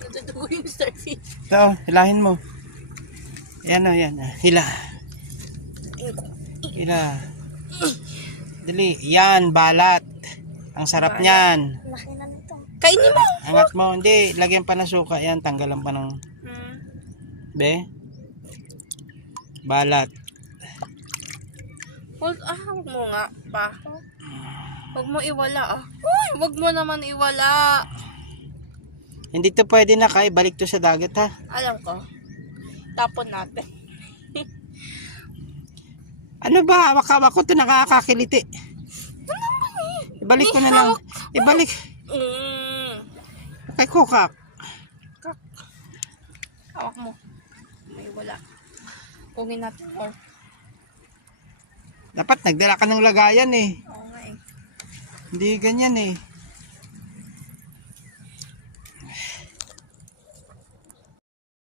Natutugo yung starfish. Ito, hilahin mo. Ayan o, yan. Hila. Hila. Dali. Yan, balat. Ang sarap niyan. Laki na nito. Kainin mo! Angat mo. Hindi, lagyan pa ng suka. Yan, tanggalan pa ng... Be? Balat. Huwag mo nga pa. Huwag mo iwala Uy, huwag mo naman iwala. Hindi to pwede na kay. Balik to sa dagat ha. Alam ko. Tapon natin. Ano ba? Hawak-hawak ko to nakakakiliti. Ibalik ko na lang. Ibalik. Kay kukak. Hawak mo. May wala. Kungin natin more. Dapat nagdala ka ng lagayan eh. Oo nga eh. Hindi ganyan eh.